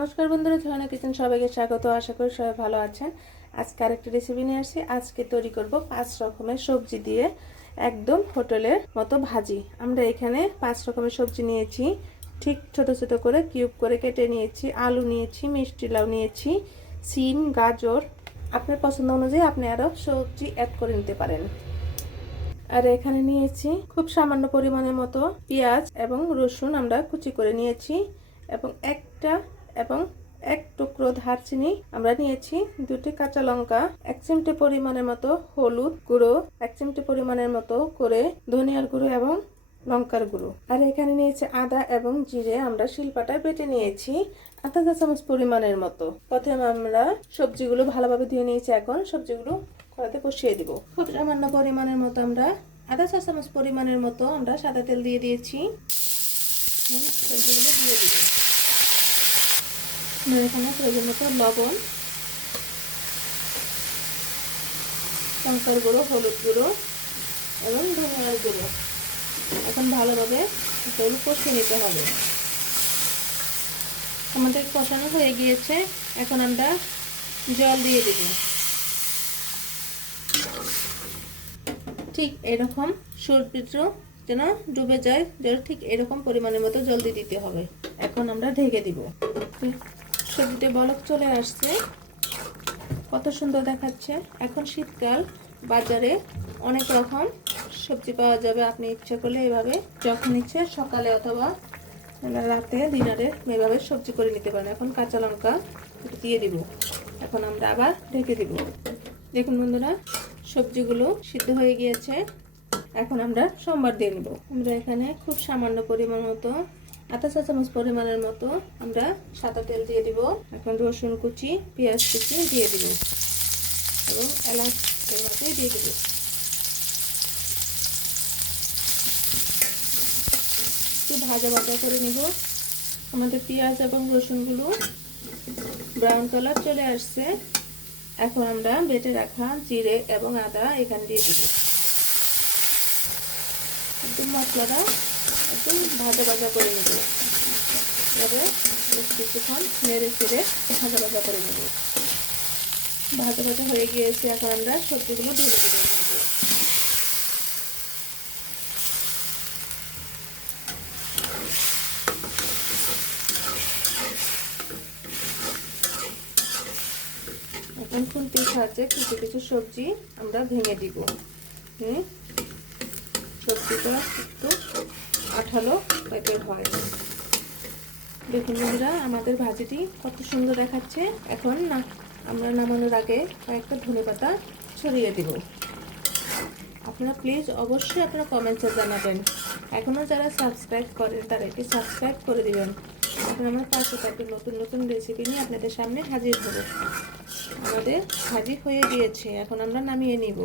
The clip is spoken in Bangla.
নমস্কার বন্ধুরা, ঝর্ণা কিচেন সবাইকে স্বাগত। আশা করি সবাই ভালো আছেন। আজকে আরেকটা রেসিপি নিয়ে আসছি। আজকে তৈরি করব 5 রকমের সবজি দিয়ে একদম হোটেলের মতো ভাজি। আমরা এখানে 5 রকমের সবজি নিয়েছি, ঠিক ছোট ছোট করে কিউব করে কেটে নিয়েছি। আলু নিয়েছি, মিষ্টি লাউ নিয়েছি, সিম, গাজর। আপনার পছন্দ অনুযায়ী আপনি আরও সবজি অ্যাড করে নিতে পারেন। আর এখানে নিয়েছি খুব সামান্য পরিমাণের মতো পেঁয়াজ এবং রসুন আমরা কুচি করে নিয়েছি, এবং এক টুকরো দারচিনি আমরা নিয়েছি, 2টি কাঁচা লঙ্কা, 1 চিমটি পরিমাণের মতো হলুদ গুঁড়ো, 1 চিমটি পরিমাণের মতো করে ধনিয়ার গুঁড়ো এবং লঙ্কার গুঁড়ো। আর এখানে নিয়েছি আদা এবং জিরে আমরা শিলপাটায় বেটে নিয়েছি, আধা চা চামচ পরিমাণের মতো। প্রথমে আমরা সবজিগুলো ভালোভাবে ধুয়ে নিয়েছি। এখন সবজিগুলো কড়াইতে বসিয়ে দিব। খুব সামান্য পরিমাণের মতো আমরা আধা চা চামচ পরিমাণের মতো আমরা সাদা তেল দিয়ে দিয়েছি। সবজিগুলো দিয়ে দিব। এখানে প্রয়োজন মতো লবণ, লঙ্কার গুঁড়ো, হলুদ গুঁড়ো এবং ধনিয়ার গুঁড়ো। এখন ভালোভাবে তেল কষিয়ে নিতে হবে। আমাদের কষানো হয়ে গিয়েছে। এখন আমরা জল দিয়ে দেব। ঠিক এরকম সবজিটা যেন ডুবে যায়, ঠিক এরকম পরিমাণের মতো জল দিয়ে দিতে হবে। এখন আমরা ঢেকে দিব। সবজিতে বলক চলে আসছে, কত সুন্দর দেখাচ্ছে। এখন শীতকাল, বাজারে অনেক রকম সবজি পাওয়া যাবে। আপনি ইচ্ছে করলে এভাবে যখন ইচ্ছে সকালে অথবা রাতে ডিনারে এভাবে সবজি করে নিতে পারেন। এখন কাঁচা লঙ্কা দিয়ে দিব। এখন আমরা আবার ঢেকে দিব। দেখুন বন্ধুরা, সবজিগুলো সিদ্ধ হয়ে গিয়েছে। এখন আমরা সম্বার দিয়ে নেব। আমরা এখানে খুব সামান্য পরিমাণ মতো আধা চা চামচ পরিমাণের মতো আমরা সাদা তেল দিয়ে দিব। এখন রসুন কুচি, পেঁয়াজ কুচি দিয়ে দিব এবং এলাচ এভাবে দিয়ে দিব। একটু ভাজা ভাজা করে নেব। আমাদের পেঁয়াজ এবং রসুনগুলো ব্রাউন কালার চলে আসছে। এখন আমরা বেটে রাখা জিরে এবং আদা এখানে দিয়ে দিব। একদম মশলাটা একদম ভাজা ভাজা করে নেব। এভাবে কিছুক্ষণ নেড়ে চেড়ে ভাজা ভাজা করে নেব। ভাজা ভাজা হয়ে গিয়েছে। এখন আমরা সবজিগুলো ঢেলে দেব। এখন খুন্তির সাহায্যে কিছু কিছু সবজি আমরা ভেঙে দিব। সবজিটা একটু আঠালো টাইপের হয়। দেখুন বন্ধুরা, আমাদের ভাজিটি কত সুন্দর দেখাচ্ছে। এখন আমরা নামানোর আগে কয়েকটা ধনেপাতা ছড়িয়ে দিব। আপনারা প্লিজ অবশ্যই আপনারা কমেন্টসে জানাবেন। এখনও যারা সাবস্ক্রাইব করেন তারা একটি সাবস্ক্রাইব করে দিবেন। এখন আমার পাশে থাকবে নতুন নতুন রেসিপি নিয়ে আপনাদের সামনে হাজির হব। আমাদের ভাজি হয়ে গিয়েছে, এখন আমরা নামিয়ে নিব।